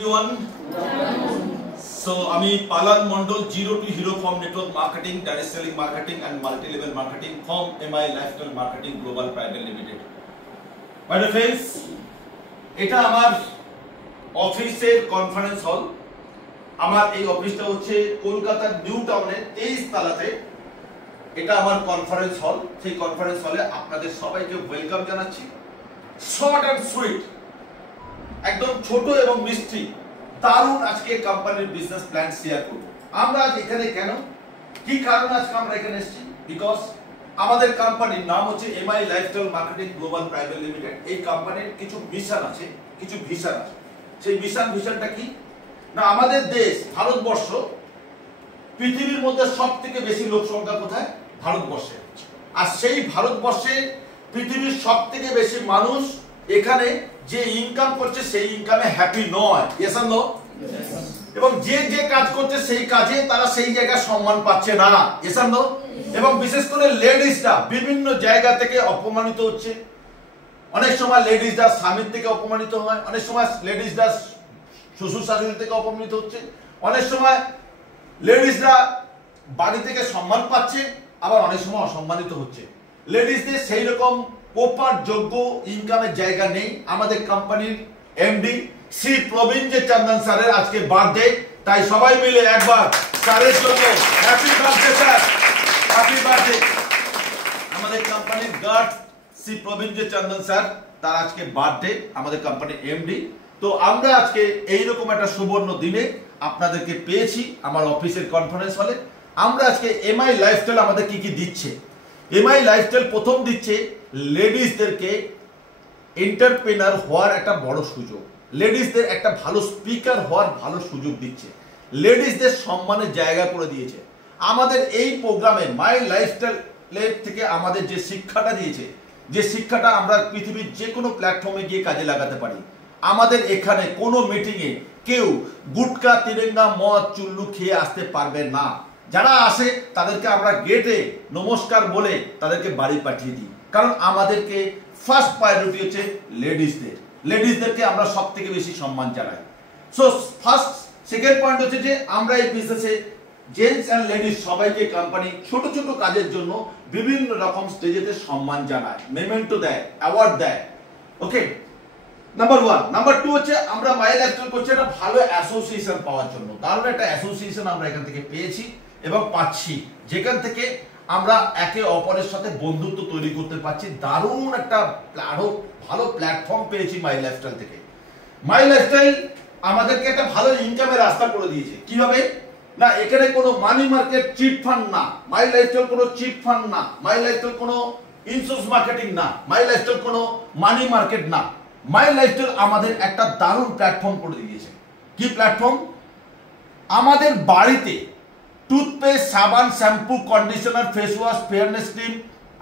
Everyone. So আমি Palan Mondal zero to hero from network marketing, direct selling marketing and multi level marketing from MI lifestyle marketing global private limited. My dear friends, এটা আমার অফিসের conference hall. আমার এই অফিসটা হচ্ছে কলকাতার নিউ টাউনের 23 তলাতে। এটা আমার কনফারেন্স হল। সেই কনফারেন্স হলে আপনাদের সবাইকে ওয়েলকাম জানাচ্ছি। শর্ট এন্ড সুইট, একদম ছোট এবং মিষ্টি দারুণ আজকে কোম্পানির বিজনেস প্ল্যান শেয়ার করব। আমরা আজ এখানে কেন, কি কারণে আজকে আমরা এখানে এসেছি? বিকজ আমাদের কোম্পানির নাম হচ্ছে MI lifestyle marketing global private limited. এই কোম্পানির কিছু মিশন আছে, কিছু ভিশন আছে। সেই ভিশনটা কি না, আমাদের দেশ ভারতবর্ষ পৃথিবীর মধ্যে সবথেকে বেশি লোক সংখ্যা কোথায়? ভারতবর্ষে। আর সেই ভারতবর্ষে পৃথিবীর সবথেকে বেশি মানুষ এখানে যে ইনকাম করছে সেই ইনকামে হ্যাপি নয়। Yes or no? এবং যে যে কাজ করছে সেই কাজে তারা সেই জায়গায় সম্মান পাচ্ছে না। Yes or no? এবং বিশেষ করে লেডিসরা বিভিন্ন জায়গা থেকে অপমানিত হচ্ছে। অনেক সময় লেডিসরা স্বামীর থেকে অপমানিত হয়, অনেক সময় লেডিসরা শ্বশুর শাশুড়ি থেকে অপমানিত হচ্ছে, অনেক সময় লেডিসরা বাড়ি থেকে সম্মান পাচ্ছে, আবার অনেক সময় অসম্মানিত হচ্ছে। লেডিসদের সেই রকম প্রপার যোগ্য ইনকামের জায়গা নেই। আমাদের কোম্পানির এমডি শ্রী প্রবীণজি চন্দন স্যারের আজকে বার্থডে, তাই সবাই মিলে একবার স্যারের জন্য happy birthday sir, happy birthday. আমাদের কোম্পানির গার্ড শ্রী প্রবীণজি চন্দন স্যার, তার আজকে বার্থডে, আমাদের কোম্পানির এমডি। তো আমরা আজকে এইরকম একটা সুবর্ণ দিনে আপনাদেরকে পেয়েছি আমার অফিসের কনফারেন্স হলে। আমরা আজকে এমআই লাইফস্টাইল আমাদের কি কি দিচ্ছে। এমআই লাইফস্টাইল প্রথম দিচ্ছে লেডিসদেরকে এন্টারপ্রেনার হওয়ার একটা বড় সুযোগ, লেডিসদের একটা ভালো স্পিকার হওয়ার ভালো সুযোগ দিচ্ছে, লেডিসদের সম্মানের জায়গা করে দিয়েছে। আমাদের এই প্রোগ্রামে মাই লাইফস্টাইল থেকে আমাদের যে শিক্ষাটা দিয়েছে, যে শিক্ষাটা আমরা পৃথিবীর যে কোনো প্ল্যাটফর্মে গিয়ে কাজে লাগাতে পারি। আমাদের এখানে কোনো মিটিংয়ে কেউ গুটকা তিরেঙ্গা মদ চুল্লু খেয়ে আসতে পারবে না। যারা আসে তাদেরকে আমরা গেটে নমস্কার বলে তাদেরকে বাড়ি পাঠিয়ে দিই, কারণ আমাদেরকে ফার্স্ট প্রায়োরিটি হচ্ছে লেডিসদেরকে আমরা সব থেকে বেশি সম্মান জানাই। সো ফার্স্ট সেকেন্ড পয়েন্ট হচ্ছে যে আমরা এই বিজনেসে জেন্টস এন্ড লেডিস সবাইকে কোম্পানি ছোট ছোট কাজের জন্য বিভিন্ন রকম স্টেজেতে সম্মান জানায়, মেমেন্টো দেয়, অ্যাওয়ার্ড দেয়। ওকে, নাম্বার 1। নাম্বার 2 হচ্ছে আমরা মাই লাইফস্টাইল করছি একটা ভালো অ্যাসোসিয়েশন পাওয়ার জন্য। দারুণ একটা অ্যাসোসিয়েশন আমরা এখান থেকে পেয়েছি এবং পাচ্ছি, যেখান থেকে আমরা একে অপরের সাথে বন্ধুত্ব তৈরি করতে পারছি। দারুণ একটা আরো ভালো প্ল্যাটফর্ম পেয়েছি মাই লাইফস্টাইল থেকে। মাই লাইফস্টাইল আমাদেরকে একটা ভালো ইনকামের রাস্তা করে দিয়েছে। কিভাবে না, এখানে কোনো মানি মার্কেট চিট ফান্ড না, মাই লাইফস্টাইল কোনো চিট ফান্ড না, মাই লাইফস্টাইল কোনো ইন্স্যুরেন্স মার্কেটিং না, মাই লাইফস্টাইল কোনো মানি মার্কেট না। মাই লাইফস্টাইল আমাদের একটা দারুণ প্ল্যাটফর্ম করে দিয়েছে। কি প্ল্যাটফর্ম? আমাদের বাড়িতে টুথপেস্ট, সাবান, shampoo, conditioner, face wash, fairness cream,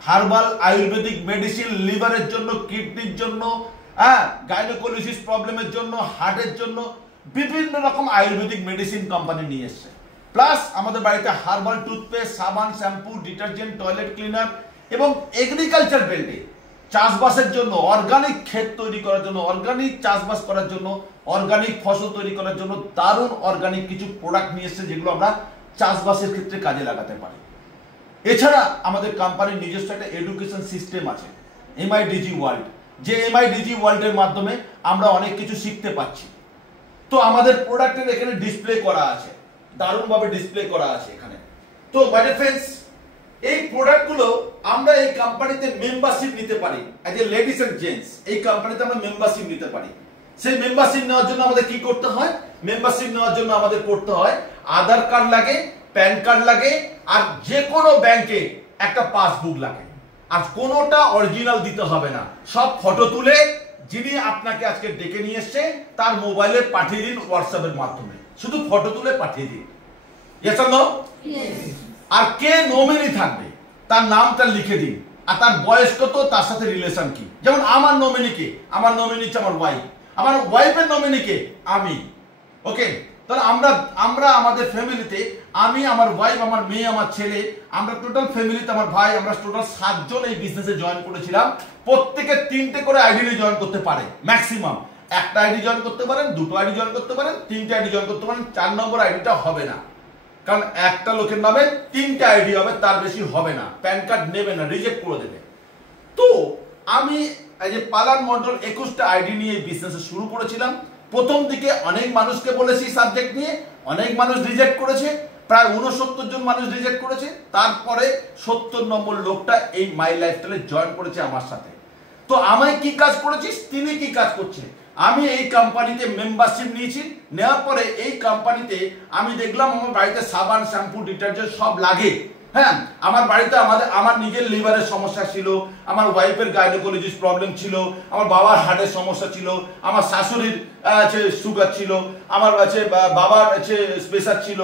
herbal, Ayurvedic medicine, লিভারের জন্য, কিডনির জন্য, গাইনোকোলজিস প্রবলেমের জন্য, হার্টের জন্য বিভিন্ন রকম আয়ুর্বেদিক মেডিসিন কোম্পানি নিয়ে এসছে। প্লাস আমাদের বাড়িতে হার্বাল টুথপেস্ট, সাবান, শ্যাম্পু, ডিটারজেন্ট, টয়লেট ক্লিনার এবং এগ্রিকালচার বেল্টে চাষবাসের জন্য, অর্গানিক ক্ষেত তৈরি করার জন্য, অর্গানিক চাষবাস করার জন্য, অর্গানিক ফসল তৈরি করার জন্য দারুণ অর্গানিক কিছু প্রোডাক্ট নিয়ে এসছে, যেগুলো আমরা চাষবাসের ক্ষেত্রে কাজে লাগাতে পারি। এছাড়া আমাদের কোম্পানির নিজস্ব একটা এডুকেশন সিস্টেম আছে, এমআইডিজি ওয়ার্ল্ড, যে এমআইডিজি ওয়ার্ল্ডের মাধ্যমে আমরা অনেক কিছু শিখতে পাচ্ছি। তো আমাদের প্রোডাক্টের এখানে ডিসপ্লে করা আছে, দারুণভাবে ডিসপ্লে করা আছে এখানে। তো মাই ডিয়ার ফ্রেন্ডস, এই প্রোডাক্টগুলো আমরা এই কোম্পানিতে মেম্বারশিপ নিতে পারি। As a ladies and gents এই কোম্পানিতে আমরা মেম্বারশিপ নিতে পারি। সেই মেম্বারশিপ নেওয়ার জন্য আমাদের কি করতে হয়? মেম্বারশিপ নেওয়ার জন্য আমাদের করতে হয় আধার কার্ড লাগে, প্যান কার্ড লাগে, আর যে কোনো ব্যাংকে একটা পাসবুক লাগে। আর কোনোটা অরিজিনাল দিতে হবে না, সব ফটো তুলে যিনি আপনাকে আজকে ডেকে নিয়ে এসছে তার মোবাইলে পাঠিয়ে দিন, হোয়াটসঅ্যাপের মাধ্যমে শুধু ফটো তুলে পাঠিয়ে দিন। Yes or no? আর কে নমিনি থাকবে তার নামটা লিখে দিন, আর তার বয়স কত, তার সাথে রিলেশন কি। যেমন আমার নমিনি কে? আমার নমিনি হচ্ছে আমার ওয়াইফ, আমার ওয়াইফের নমিনি কে? আমি। ওকে, তাহলে আমরা আমাদের ফ্যামিলিতে আমি, আমার ওয়াইফ, আমার মেয়ে, আমার ছেলে, আমরা টোটাল ফ্যামিলিতে আমার ভাই, আমরা টোটাল 7 জন এই বিজনেসে জয়েন করেছিলাম। প্রত্যেকে 3টে করে আইডি নিয়ে জয়েন করতে পারে ম্যাক্সিমাম। একটা আইডি জয়েন করতে পারেন, দুটো আইডি জয়েন করতে পারেন, তিনটে আইডি জয়েন করতে পারেন, 4 নম্বর আইডিটা হবে না, কারণ একটা লোকের নামে 3টে আইডি হবে, তার বেশি হবে না, প্যান কার্ড নেবে না, রিজেক্ট করে দেবে। তো আমি এই যে পালান মন্ডল 21টা আইডি নিয়ে বিজনেস শুরু করেছিলাম। প্রথম দিকে অনেক মানুষকে বলেছি সাবজেক্ট নিয়ে, অনেক মানুষ রিজেক্ট করেছে, প্রায় 69 জন মানুষ রিজেক্ট করেছে। তারপরে 70 নম্বর লোকটা এই মাই লাইফস্টাইলে জয়েন করেছে আমার সাথে। তো আমায় কি কাজ করেছিস, তিনি কি কাজ করছে, আমি এই কোম্পানিতে মেম্বারশিপ নিয়েছি। নেওয়ার পরে এই কোম্পানিতে আমি দেখলাম আমার বাড়িতে সাবান, শ্যাম্পু, ডিটারজেন্ট সব লাগে। হ্যাঁ, আমার বাড়িতে আমার নিজের লিভারের সমস্যা ছিল, আমার ওয়াইফের গাইনোকোলজিস্ট প্রবলেম ছিল, আমার বাবার হার্টের সমস্যা ছিল, আমার শাশুড়ির সুগার ছিল, আমার বাবার প্রেসার ছিল,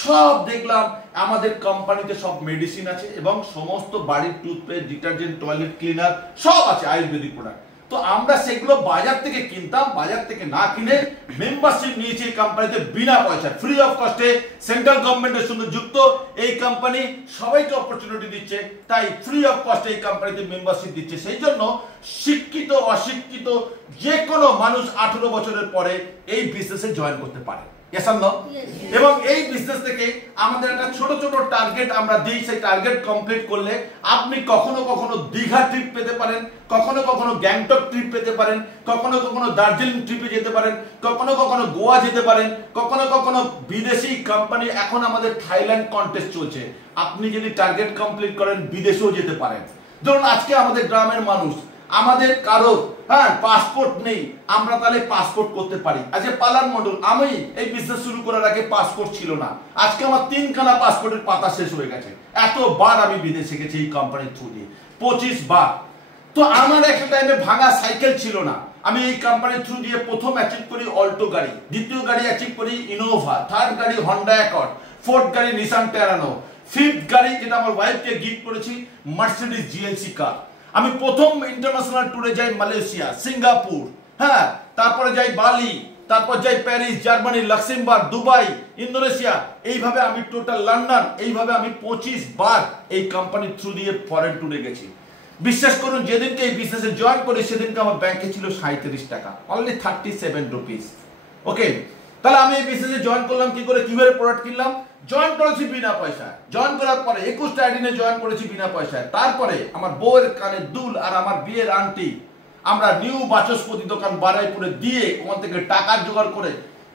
সব দেখলাম আমাদের কোম্পানিতে সব মেডিসিন আছে এবং সমস্ত বাড়ির টুথপেস্ট, ডিটারজেন্ট, টয়লেট ক্লিনার সব আছে আয়ুর্বেদিক প্রোডাক্ট। তো আমরা সেগুলো বাজার থেকে কিনতাম, বাজার থেকে না কিনে মেম্বারশিপ নিয়েছি এই কোম্পানিতে বিনা পয়সা, ফ্রি অফ কস্টে। সেন্ট্রাল গভর্নমেন্টের সঙ্গে যুক্ত এই কোম্পানি, সবাইকে অপরচুনিটি দিচ্ছে, তাই ফ্রি অফ কস্টে এই কোম্পানিতে মেম্বারশিপ দিচ্ছে। সেই জন্য শিক্ষিত অশিক্ষিত যে কোনো মানুষ 18 বছরের পরে এই বিজনেসে জয়েন করতে পারে। এবং এই বিজনেস থেকে আমাদের একটা ছোট ছোট টার্গেট আমরা দিই, সেই টার্গেট কমপ্লিট করলে আপনি কখনো কখনো দীঘা ট্রিপ পেতে পারেন, কখনো কখনো গ্যাংটক ট্রিপ পেতে পারেন, কখনো কখনো দার্জিলিং ট্রিপে যেতে পারেন, কখনো কখনো গোয়া যেতে পারেন, কখনো কখনো বিদেশি কোম্পানি, এখন আমাদের থাইল্যান্ড কন্টেস্ট চলছে, আপনি যদি টার্গেট কমপ্লিট করেন বিদেশেও যেতে পারেন। ধরুন আজকে আমাদের গ্রামের মানুষ, আমাদের কারো পাসপোর্ট নেই, আমরা তাহলে পাসপোর্ট করতে পারি। আজকে পালান মন্ডল, আমি এই বিজনেস শুরু করার আগে পাসপোর্ট ছিল না, আজকে আমার 3খানা পাসপোর্টের পাতা শেষ হয়ে গেছে। এতবার আমি বিদেশে গেছি এই কোম্পানির থ্রু দিয়ে, 25 বার। তো আমার একটা টাইমে ভাঙা সাইকেল ছিল না, আমি এই কোম্পানির থ্রু দিয়ে প্রথম অ্যাচিভ করি অল্টো গাড়ি, দ্বিতীয় গাড়ি অ্যাচিভ করি ইনোভা, থার্ড গাড়ি হন্ডা অ্যাকর্ড, ফোর্থ গাড়ি নিসান টেরানো, ফিফথ গাড়ি যেটা আমার ওয়াইফকে গিফট করেছি মার্সিডিজ জিএলসি কার। আমি প্রথম ইন্টারন্যাশনাল ট্যুরে যাই মালয়েশিয়া, সিঙ্গাপুর, হ্যাঁ, তারপরে যাই বালি, তারপর যাই Paris, Germany, Luxembourg, Dubai, Indonesia, এইভাবে আমি টোটাল লন্ডন, এইভাবে আমি 25 বার এই কোম্পানির থ্রু দিয়ে ফরেন ট্যুরে গেছি। বিশ্বাস করুন, যেদিনকে এই বিজনেসে জয়েন করি সেদিনকে আমার ব্যাংকে ছিল 37 টাকা, অনলি 37 রুপিস। ওকে, তাহলে আমি এই বিজনেসে জয়েন করলাম কি করে, কিভাবে প্রোডাক্ট কিনলাম? জয়েন করেছি বিনা পয়সায়। জয়েন করার পরে 21টা আইডি নিয়ে জয়েন করেছি বিনা পয়সায়। তারপরে আমার বউয়ের কানের দুল আর আমার বিয়ের আংটি আমরা নিউ বাচস্পতি দোকান বারাইপুরে দিয়ে ওখান থেকে টাকা জোগাড় করে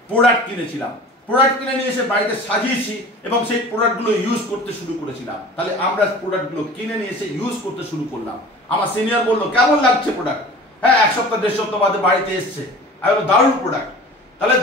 প্রোডাক্ট কিনেছিলাম। প্রোডাক্ট কিনে নিয়ে এসে বাড়িতে সাজিয়েছি এবং সেই প্রোডাক্টগুলো ইউজ করতে শুরু করেছিলাম। তাহলে আমরা প্রোডাক্টগুলো কিনে নিয়ে এসে ইউজ করতে শুরু করলাম। আমার সিনিয়র বললো কেমন লাগছে প্রোডাক্ট? হ্যাঁ, 1 সপ্তাহ 1.5 সপ্তাহ বাদে বাড়িতে এসছে, আমি বললাম দারুণ প্রোডাক্ট। তাহলে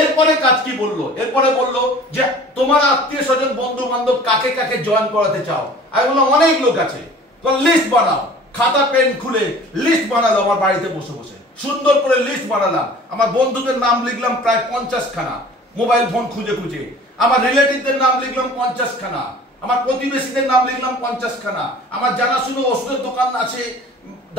এরপরে কাজ কি বললো? এরপরে বললো যে তোমার আত্মীয় স্বজন বন্ধু বান্ধব কাকে কাকে জয়েন করাতে চাও? আমি বললাম অনেক লোক আছে, তোমার লিস্ট বানাও। খাতা পেন খুলে লিস্ট বানালো আমার বাড়িতে বসে বসে, সুন্দর করে লিস্ট বানালাম। আমার বন্ধুদের নাম লিখলাম প্রায় 50 খানা, মোবাইল ফোন খুঁজে খুঁজে। আমার রিলেটিভদের নাম লিখলাম 50 খানা, আমার প্রতিবেশীদের নাম লিখলাম 50 খানা, আমার জানাশুনো ওষুধের দোকান আছে,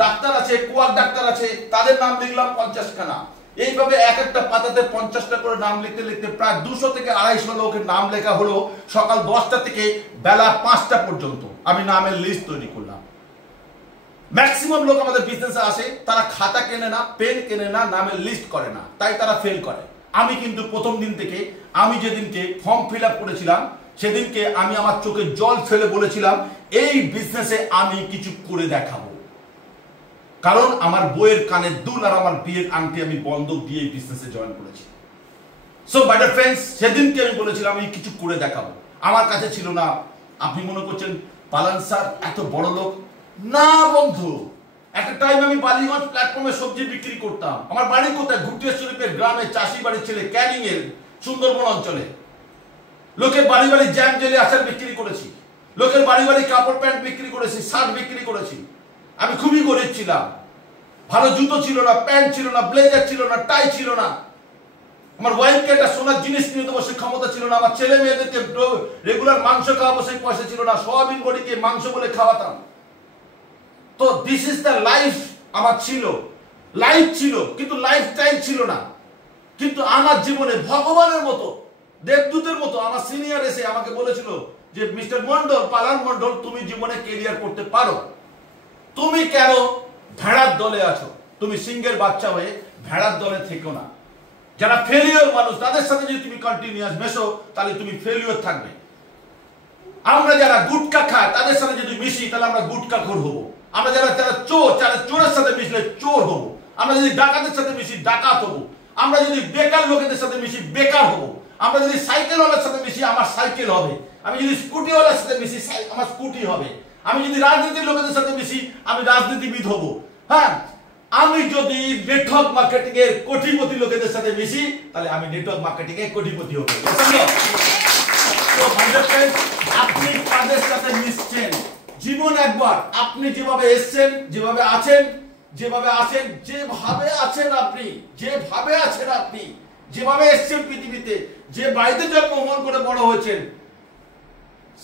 ডাক্তার আছে, কুয়ার ডাক্তার আছে, তাদের নাম লিখলাম 50 খানা। এইভাবে এক একটা পাতাতে 50টা করে নাম লিখতে লিখতে প্রায় 200 থেকে 250 লোকের নাম লেখা হলো। সকাল 10টা থেকে বেলা 5টা পর্যন্ত আমি নামের লিস্ট তৈরি করলাম। ম্যাক্সিমাম লোক আমাদের বিজনেসে আসে, তারা খাতা কেনে না, পেন কেনে না, নামের লিস্ট করে না, তাই তারা ফেল করে। আমি কিন্তু প্রথম দিন থেকে, আমি যেদিনকে ফর্ম ফিল আপ করেছিলাম সেদিনকে আমি আমার চোখে জল ফেলে বলেছিলাম এই বিজনেসে আমি কিছু করে দেখাবো। কারণ আমার বইয়ের কানের দুল আর আমার বিয়ের আংটি আমি বন্ধক দিয়ে এই বিজনেসে জয়েন করেছি। সো মাই ডিয়ার ফ্রেন্ডস, সেদিনকে আমি বলেছিলাম আমি কিছু করে দেখাবো। আমার কাছে ছিল না, আপনি মনে করছেন পালান স্যার এত বড় লোক, না বন্ধু। একটা টাইম আমি বালিগঞ্জ প্ল্যাটফর্মে সবজি বিক্রি করতাম। আমার বাড়ি কোথায়? ঘুটিয়া শরীফের গ্রামে, চাষি বাড়ির ছেলে, ক্যানিং এর সুন্দরবন অঞ্চলে। লোকের বাড়ি বাড়ি জ্যাম জেলি আচার বিক্রি করেছি, লোকের বাড়ি বাড়ি কাপড় প্যান্ট বিক্রি করেছি, শার্ট বিক্রি করেছি। আমি খুবই গরিব ছিলাম, ভালো জুতো ছিল না, প্যান্ট ছিল না, ব্লেজার ছিল না, টাই ছিল না। আমার ওয়াইফকে একটা সোনার জিনিস কিনে দেবো সে ক্ষমতা ছিল না। আমার ছেলে মেয়েদেরকে রেগুলার মাংস খাওয়াবো সেই পয়সা ছিল না। সোয়াবিন বড়িকে মাংস বলে খাওয়াতাম। তো দিস ইজ দ্য লাইফ আমার ছিল, লাইফ ছিল, কিন্তু লাইফস্টাইল ছিল না। কিন্তু আমার জীবনে ভগবানের মতো, দেবদূতের মতো আমার সিনিয়র এসে আমাকে বলেছিল যে মিস্টার মন্ডল, পালান মন্ডল, তুমি জীবনে ক্যারিয়ার করতে পারো। তুমি কেন ভেড়ার দলে আছো? তুমি সিংহের বাচ্চা হয়ে ভেড়ার দলে থেকো না। যারা ফেলিওর মানুষ তাদের সাথে যদি তুমি কন্টিনিউয়াস মেশো তাহলে তুমি ফেলিওর থাকবে। আমরা যারা গুটকা খায় তাদের সাথে যদি মিশি তাহলে আমরা গুটকাখোর হবো। আমরা যারা চোর চোরের সাথে মিশলে চোর হবো। আমরা যদি ডাকাতের সাথে মিশি ডাকাত হবো। আমরা যদি বেকার লোকেদের সাথে মিশি বেকার হবো। আমরা যদি সাইকেলওয়ালার সাথে মিশি আমার সাইকেল হবে। আমি যদি স্কুটিওয়ালার সাথে মিশি আমার স্কুটি হবে। আমি যদি রাজনীতির লোকেদের সাথে মিশি আমি রাজনীতিবিদ হব। হ্যাঁ, আমি যদি নেটওয়ার্ক মার্কেটিং এর কোটিপতি লোকেদের সাথে মিশি তাহলে আমি নেটওয়ার্ক মার্কেটিং এর কোটিপতি হব। তো মাই ফ্রেন্ড, আপনি কাদের সাথে মিশছেন জীবন একবার, আপনি যেভাবে এসেছেন যেভাবে আছেন যেভাবে আছেন আপনি যেভাবে এসেছেন পৃথিবীতে, যে বাড়িতে জন্মগ্রহণ করে বড় হয়েছেন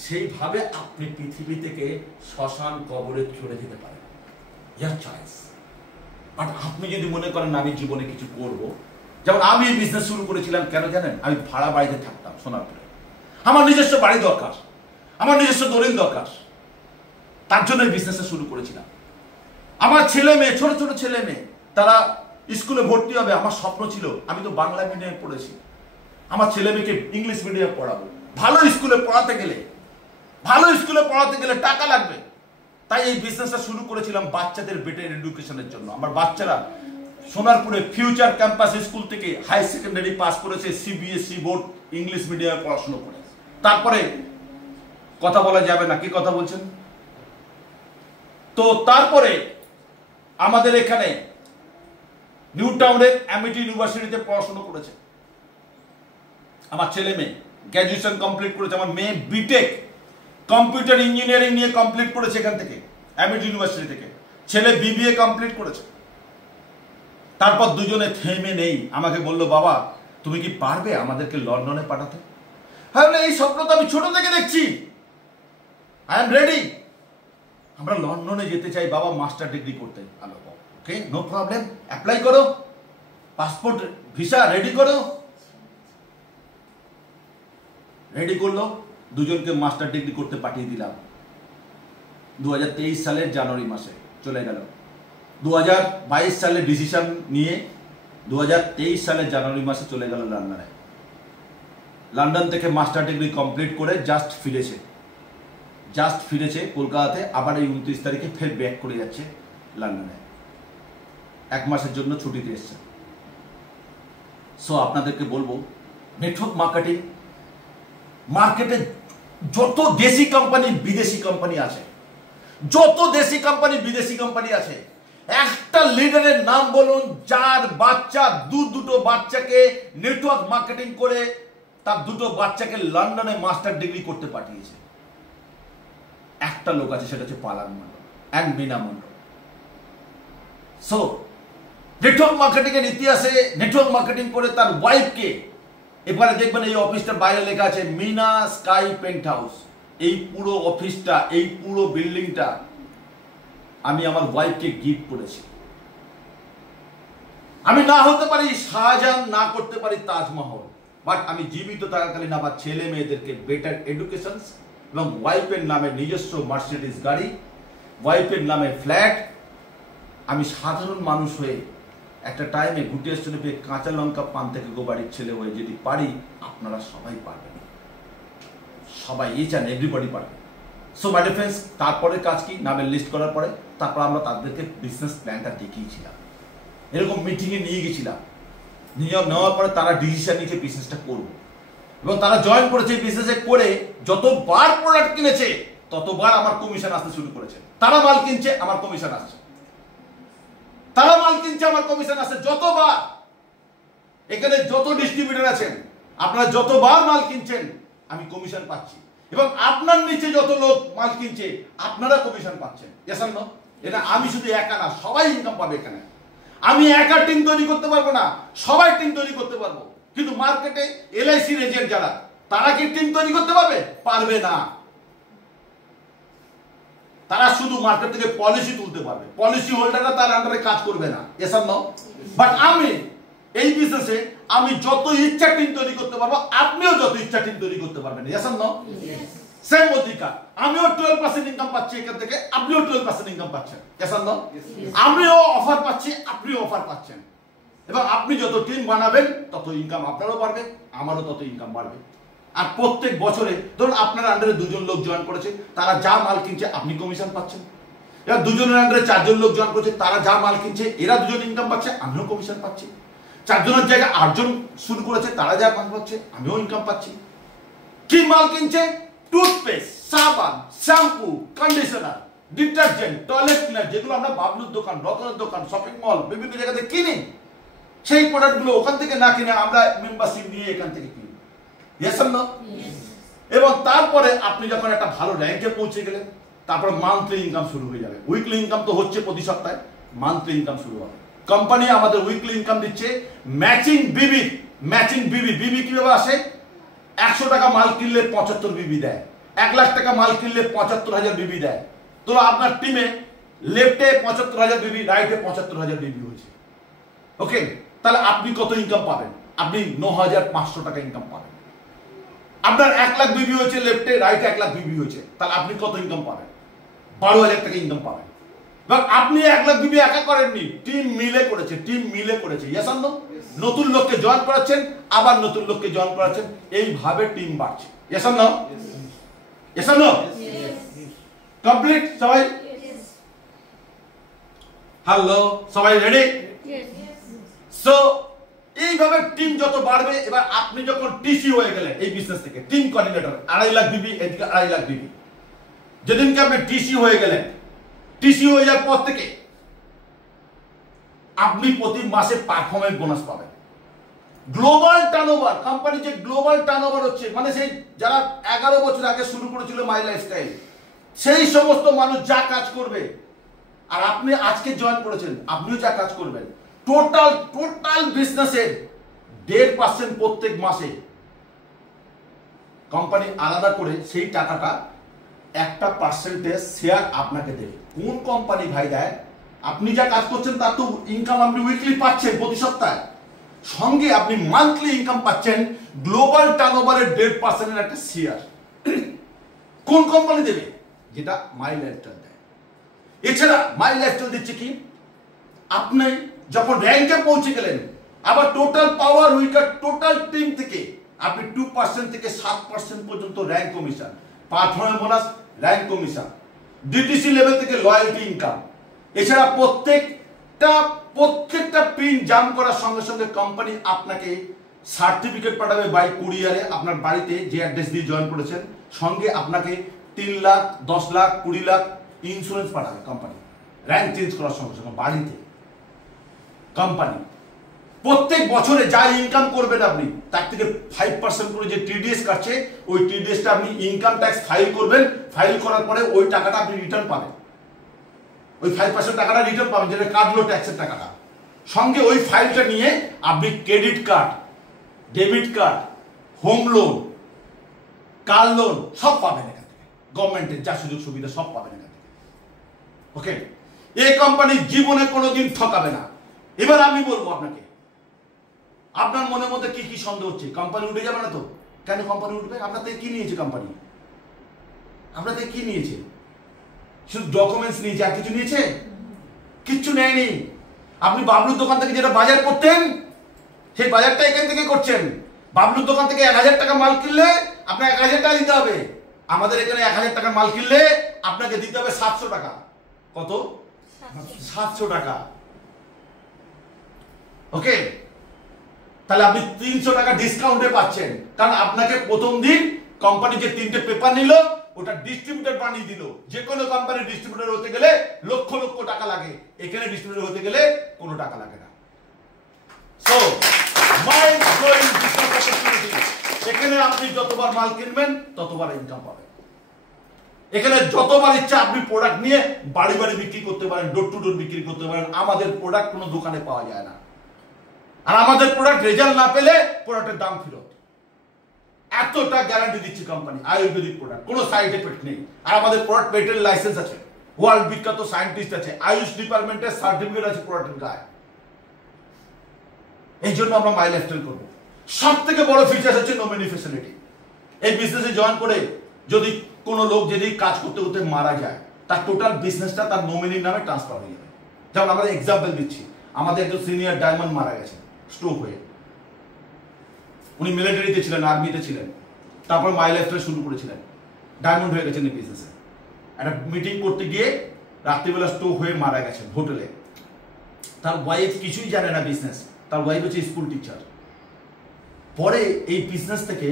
সেইভাবে আপনি পৃথিবী থেকে শ্মশান কবরে চলে যেতে পারেন। ইয়ার চয়েস। বাট আপনি যদি মনে করেন আমি জীবনে কিছু করব, যেমন আমি বিজনেস শুরু করেছিলাম কেন জানেন? আমি ভাড়া বাড়িতে থাকতাম সোনারপুরে। আমার নিজস্ব বাড়ি দরকার, আমার নিজস্ব দলিল দরকার, তার জন্য বিজনেসটা শুরু করেছিলাম। আমার ছেলে মেয়ে, ছোট ছোট ছেলে মেয়ে, তারা স্কুলে ভর্তি হবে। আমার স্বপ্ন ছিল, আমি তো বাংলা মিডিয়ামে পড়েছি, আমার ছেলে মেয়েকে ইংলিশ মিডিয়ামে পড়াবো। ভালো স্কুলে পড়াতে গেলে টাকা লাগবে। তাই এই বিজনেসটা শুরু করেছিলাম বাচ্চাদের বেটার এডুকেশনের জন্য। আমার বাচ্চারা সোনারপুরে ফিউচার ক্যাম্পাস স্কুল থেকে হাই সেকেন্ডারি পাস করেছে, সিবিএসই বোর্ড ইংলিশ মিডিয়ামে পড়াশোনা করে। তারপরে কথা বলা যাবে না, কি কথা বলছেন? তো তারপরে আমাদের এখানে নিউ টাউনের অ্যামিটি ইউনিভার্সিটিতে পড়াশোনা করেছে আমার ছেলে মেয়ে, গ্র্যাজুয়েশন কমপ্লিট করেছে। আমার মেয়ে বিটেক কম্পিউটার ইঞ্জিনিয়ারিং নিয়ে কমপ্লিট করেছে এখান থেকে, অ্যামিটি ইউনিভার্সিটি থেকে। ছেলে বিবিএ কমপ্লিট করেছে। তারপর দুজনে থেমে নেই, আমাকে বললো, বাবা তুমি কি পারবে আমাদেরকে লন্ডনে পাঠাতে? হ্যাঁ, এই স্বপ্ন তো আমি ছোট থেকে দেখছি, আই এম রেডি। আমরা লন্ডনে যেতে চাই বাবা, মাস্টার ডিগ্রি করতে। ওকে, নো প্রবলেম, অ্যাপ্লাই করো, পাসপোর্ট ভিসা রেডি করো। রেডি করলো, দুজনকে মাস্টার ডিগ্রি করতে পাঠিয়ে দিলাম। 2023 সালের জানুয়ারি মাসে চলে গেল। 2022 সালে ডিসিশন নিয়ে 2023 সালের জানুয়ারি মাসে চলে গেল লন্ডনে। লন্ডন থেকে মাস্টার ডিগ্রি কমপ্লিট করে জাস্ট ফিরেছে কলকাতাতে। আবার এই 29 তারিখে ফের ব্যাক করে যাচ্ছে লন্ডনে, 1 মাসের জন্য ছুটিতে এসছে। সো আপনাদেরকে বলবো, নেটওয়ার্ক মার্কেটে যত দেশি কোম্পানি বিদেশি কোম্পানি আছে, একটা লিডারের নাম বলুন যার বাচ্চা দুটো বাচ্চাকে নেটওয়ার্ক মার্কেটিং করে তার দুটো বাচ্চাকে লন্ডনে মাস্টার ডিগ্রি করতে পাঠিয়েছে। একটা লোক আছে, সেটা হচ্ছে Palan Mondal and Mina Mondal. So network marketing এর ইতিহাসে নেটওয়ার্ক মার্কেটিং করে তার ওয়াইফকে, এবারে দেখবেন এই অফিসটার বাইরে লেখা আছে মিনা স্কাই পেন্ট হাউস। এই পুরো অফিসটা, এই পুরো বিল্ডিংটা আমি আমার ওয়াইফকে গিফট করেছি। আমি না হতে পারি শাহজাহান, না করতে পারি তাজমহল, বাট আমি জীবিত থাকাকালীন আমার ছেলে মেয়েদেরকে বেটার এডুকেশন এবং ওয়াইফের নামে নিজস্ব মার্সিডিজ গাড়ি, ওয়াইফের নামে ফ্ল্যাট। আমি সাধারণ মানুষ হয়ে একটা টাইমে ঘুটে স্টেশনে পেয়ে কাঁচা লঙ্কা পান থেকে গোবাড়ির ছেলে হয়ে যদি পারি, আপনারা সবাই পারবেন, সবাই, ইচ অ্যান্ড এভরিবডি পারবে। সো মাই ডিয়ার ফ্রেন্ডস, তারপরে কাজ কি, নামের লিস্ট করার পরে তারপর আমরা তাদেরকে বিজনেস প্ল্যানটা দেখিয়েছিলাম, এরকম মিটিংয়ে নিয়ে গেছিলাম। নেওয়ার পরে তারা ডিসিশন নিয়েছে বিজনেসটা করবো, এবং তারা জয়েন করেছে বিজনেসে। করে যতবার প্রোডাক্ট কিনেছে ততবার আমার কমিশন আসতে শুরু করেছে। তারা মাল কিনছে, আমার কমিশন আসছে। যতবার এখানে যত ডিস্ট্রিবিউটর আছেন, আপনারা যতবার মাল কিনছেন আমি কমিশন পাচ্ছি, এবং আপনার নিচে যত লোক মাল কিনছে আপনারা কমিশন পাচ্ছেন। এটা আমি শুধু একা না, সবাই ইনকাম পাবে এখানে। আমি একা টিম তৈরি করতে পারবো না, সবাই টিম তৈরি করতে পারবো। কিন্তু মার্কেটে এলআইসির এজেন্ট যারা, তারা কি টিম তৈরি করতে পারবে? পারবে না। তারা শুধু মার্কেট থেকে পলিসি তুলতে পারবে, পলিসি হোল্ডাররা তার আন্ডারে কাজ করবে না। বাট আমি এই বিজনেসে আমি যত ইচ্ছা টিম তৈরি করতে পারবো, আপনিও যত ইচ্ছা টিম তৈরি করতে পারবেন। সেম অধিকার। আমিও 12% ইনকাম পাচ্ছি এখান থেকে, আপনিও 12% ইনকাম পাচ্ছেন। আমিও অফার পাচ্ছি, আপনিও অফার পাচ্ছেন। এবং আপনি যত টিম বানাবেন তত ইনকাম আপনারও বাড়বে, আমারও তত ইনকাম বাড়বে। আর প্রত্যেক বছরে ধরুন আপনার আন্ডারে 2 জন লোক জয়েন করেছে, তারা যা মাল কিনছে আপনি কমিশন পাচ্ছেন। এবার 2 জনের আন্ডারে 4 জন লোক জয়েন করেছে, তারা যা মাল কিনছে এরা 2 জন ইনকাম পাচ্ছে, আমিও কমিশন পাচ্ছি। 4 জনের জায়গায় 8 জন শুরু করেছে, তারা যা মাল পাচ্ছে আমিও ইনকাম পাচ্ছি। কি মাল কিনছে? টুথপেস্ট, সাবান, shampoo, conditioner, detergent, toilet cleaner, যেগুলো আমরা বাবলুর দোকান, রতনের দোকান, শপিং মল বিভিন্ন জায়গাতে কিনি, সেই প্রোডাক্টগুলো ওখান থেকে না কিনে আমরা মেম্বারশিপ নিয়ে এখান থেকে কিনি। Yes or no? এবং তারপরে আপনি যখন একটা ভালো র্যাঙ্কে পৌঁছে গেলেন, তারপর মান্থলি ইনকাম শুরু হয়ে যাবে। উইকলি ইনকাম তো হচ্ছে প্রতি সপ্তাহে, মান্থলি ইনকাম শুরু হবে। কোম্পানি আমাদের উইকলি ইনকাম দিচ্ছে ম্যাচিং বিবি। ম্যাচিং বিবি, বিবি কিভাবে আসে? 100 টাকা মাল কিনলে 75 বিবি দেয়, 1 লাখ টাকা মাল কিনলে 75,000 বিবি দেয়। তো আপনার টিমে লেফটে 75,000 বিবি, রাইটে 75,000 বিবি হয়েছে। ওকে, তাহলে আপনি কত ইনকাম পাবেন? আপনি 9,500 টাকা ইনকাম পাবেন। আপনার 1 লাখ বিবি হয়েছে লেফটে, রাইটে 1 লাখ বিবি হয়েছে, তাহলে আপনি কত ইনকাম পাবেন? 12,000 টাকা ইনকাম পাবেন। এবং আপনি 1 লাখ বিবি একা করেননি, টিম মিলে করেছে, টিম মিলে করেছে। Yes or no? নতুন লোককে জয়েন করাচ্ছেন, আবার নতুন লোককে জয়েন করাচ্ছেন, এইভাবে টিম বাড়ছে। Yes or no? Yes or no? Complete সবাই? হ্যালো, সবাই রেডি? সো এইভাবে টিম যত বাড়বে, এবার আপনি যখন টিসি হয়ে গেলেন এই বিজনেস থেকে, টিম কোঅর্ডিনেটর, 2.5 লাখ বিবি, এদিকে 2.5 লাখ বিবি, যেদিনকে আপনি টিসি হয়ে গেলেন, টিসি হয়ে যাওয়ার পর থেকে আপনি প্রতি মাসে পারফরম্যান্স বোনাস পাবেন। গ্লোবাল টার্নওভার, কোম্পানি যে গ্লোবাল টার্নওভার হচ্ছে, মানে সেই যারা 11 বছর আগে শুরু করেছিল মাই লাইফস্টাইল, সেই সমস্ত মানুষ যা কাজ করবে, আর আপনি আজকে জয়েন করেছেন, আপনিও যা কাজ করবেন, টোটাল বিজনেসের 1.5% প্রত্যেক মাসে কোম্পানি আলাদা করে সেই টাকাটা একটা পার্সেন্টেজ শেয়ার আপনাকে দেবে। কোন কোম্পানি ভাই দেয়? আপনি যা কাজ করছেন তার তো ইনকাম আপনি উইকলি পাচ্ছেন প্রতি সপ্তাহে, সঙ্গে আপনি মান্থলি ইনকাম পাচ্ছেন গ্লোবাল টার্নওভারের 1.5% একটা শেয়ার। কোন কোম্পানি দেবে? যেটা মাই লাইফস্টাইল দেয়। এছাড়া মাই লাইফস্টাইল দিচ্ছে কি, আপনি যখন র্যাঙ্কে পৌঁছে গেলেন, আবার total power weaker total team থেকে আপনি 2% থেকে 7% পর্যন্ত rank commission, performance bonus, rank commission, DTC level থেকে লয়্যালটি ইনকাম। এছাড়া প্রত্যেকটা পিন জাম্প করার সঙ্গে সঙ্গে কোম্পানি আপনাকে সার্টিফিকেট পাঠাবে বাই কুরিয়ারে আপনার বাড়িতে, যে অ্যাড্রেস দিয়ে জয়েন করেছেন, সঙ্গে আপনাকে 3 লাখ, 10 লাখ, 20 লাখ ইন্স্যুরেন্স পাঠাবে কোম্পানি, র্যাঙ্ক চেঞ্জ করার সঙ্গে সঙ্গে বাড়িতে। কোম্পানি প্রত্যেক বছরে যা ইনকাম করবেন আপনি, তার থেকে 5% করে যে টিডিএস কাটছে, ওই টিডিএসটা আপনি ইনকাম ট্যাক্স ফাইল করবেন, ফাইল করার পরে ওই টাকাটা আপনি রিটার্ন পাবেন, ওই 5% টাকাটা রিটার্ন পাবেন, যেটা কাটলো ট্যাক্সের টাকাটা। সঙ্গে ওই ফাইলটা নিয়ে আপনি credit card, debit card, home loan, car loan সব পাবেন এখান থেকে, গভর্নমেন্টের যা সুযোগ সুবিধা সব পাবেন এখান থেকে। ওকে, এই কোম্পানি জীবনে কোনোদিন ঠকাবে না। এবার আমি বলবো আপনাকে, আপনার মনের মধ্যে কি কি সন্দেহ হচ্ছে? কোম্পানি উঠে যাবে না তো? কেন কোম্পানি উঠবে? আপনার থেকে কি নিয়েছে কোম্পানি? আপনার থেকে কি নিয়েছে? শুধু ডকুমেন্টস নিয়েছে, আর কিছু নিয়েছে? কিচ্ছু নেয়নি। আপনি বাবলুর দোকান থেকে যেটা বাজার করতেন, সেই বাজারটা এখান থেকে করছেন। বাবলুর দোকান থেকে 1,000 টাকা মাল কিনলে আপনার 1,000 টাকা দিতে হবে। আমাদের এখানে 1,000 টাকার মাল কিনলে আপনাকে দিতে হবে 700 টাকা। কত? 700 টাকা। ওকে, তাহলে আপনি 300 টাকা ডিসকাউন্টে পাচ্ছেন, কারণ আপনাকে প্রথম দিন কোম্পানি যে 3টে পেপার নিল, ওটা ডিস্ট্রিবিউটর বানিয়ে দিল। যে কোনো কোম্পানির ডিস্ট্রিবিউটর হতে গেলে লক্ষ লক্ষ টাকা লাগে, এখানে ডিস্ট্রিবিউটর হতে গেলে কোনো টাকা লাগে না। So mind blowing business opportunity. এখানে আপনি যতবার মাল কিনবেন ততবার ইনকাম পাবেন। এখানে যতবার ইচ্ছা আপনি প্রোডাক্ট নিয়ে বাড়ি বাড়ি বিক্রি করতে পারেন, ডোর টু ডোর বিক্রি করতে পারেন। আমাদের প্রোডাক্ট কোনো দোকানে পাওয়া যায় না, আর আমাদের প্রোডাক্ট রেজাল্ট না পেলে প্রোডাক্টের দাম ফেরত, এতটা গ্যারান্টি দিচ্ছে কোম্পানি। আয়ুর্বেদিক প্রোডাক্ট, কোনো সাইড এফেক্ট নেই। আর আমাদের প্রোডাক্ট পেটেন্ট লাইসেন্স আছে, ওয়ার্ল্ড বিখ্যাত সায়েন্টিস্ট আছে, আয়ুষ ডিপার্টমেন্টের সার্টিফিকেট আছে প্রোডাক্টের গায়ে। এই জন্য আমরা মাই লাইফস্টাইল করবো। সব থেকে বড় ফিচার হচ্ছে নমিনি ফ্যাসিলিটি। এই বিজনেসে জয়েন করে যদি কোনো লোক যদি কাজ করতে করতে মারা যায়, তার টোটাল বিজনেসটা তার নমিনির নামে ট্রান্সফার হয়ে যাবে। যেমন আমরা এক্সাম্পল দিচ্ছি, আমাদের একজন সিনিয়র ডায়মন্ড মারা গেছে, স্ট্রোক হয়ে। উনি মিলিটারিতে ছিলেন, আর্মিতে ছিলেন, তারপর মাই লাইফস্টাইল শুরু করেছিলেন, ডায়মন্ড হয়ে গেছেন এই বিজনেসে। একটা মিটিং করতে গিয়ে রাত্রিবেলা স্ট্রোক হয়ে মারা গেছেন হোটেলে। তার ওয়াইফ কিছুই জানে না বিজনেস, তার ওয়াইফ হচ্ছে স্কুল টিচার। পরে এই বিজনেস থেকে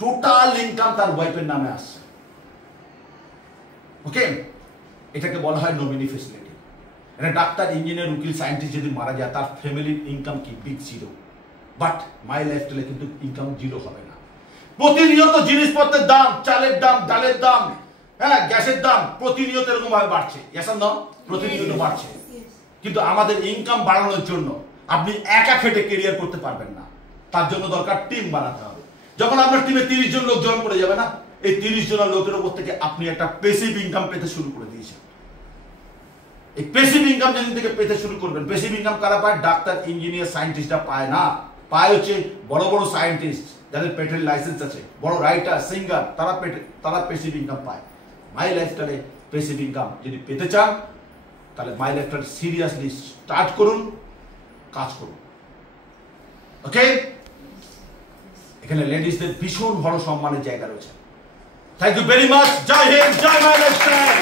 টোটাল ইনকাম তার ওয়াইফের নামে আসছে। ওকে, এটাকে বলা হয় নমিনি ফেসিলিটি। এটা ডাক্তার, ইঞ্জিনিয়ার, উকিল, সায়েন্টিস্ট যদি মারা যায় তার ফ্যামিলির ইনকাম কি বিগ জিরো। বাট মাই লাইফস্টাইলে কিন্তু ইনকাম জিরো হবে না। প্রতিনিয়ত জিনিসপত্রের দাম, চালের দাম, ডালের দাম, হ্যাঁ, গ্যাসের দাম প্রতিনিয়ত এরকম ভাবে বাড়ছে। গ্যাসের দাম প্রতিনিয়ত বাড়ছে। কিন্তু আমাদের ইনকাম বাড়ানোর জন্য আপনি একা খেটে কেরিয়ার করতে পারবেন না, তার জন্য দরকার টিম বানাতে হবে। যখন আপনার টিমে 30 জন লোক জয়েন করে যাবে না, এই 30 জনের লোকের উপর থেকে আপনি একটা প্যাসিভ ইনকাম পেতে শুরু করে দিয়েছেন। এই প্যাসিভ ইনকাম যেদিন থেকে পেতে শুরু করবেন, প্যাসিভ ইনকাম কারা পায়? ডাক্তার, ইঞ্জিনিয়ার, সায়েন্টিস্টরা পায় না। পায় হচ্ছে বড় বড় সায়েন্টিস্ট যাদের পেটেন্ট লাইসেন্স আছে, বড় রাইটার, সিঙ্গার, তারা প্যাসিভ ইনকাম পায়। মাই লাইফস্টাইলে প্যাসিভ ইনকাম যদি পেতে চান তাহলে মাই লাইফস্টাইল সিরিয়াসলি স্টার্ট করুন, কাজ করুন। ওকে, এখানে লেডিসদের ভীষণ বড় সম্মানের জায়গা রয়েছে। Thank you very much. Jai Hind, Jai my lifestyle.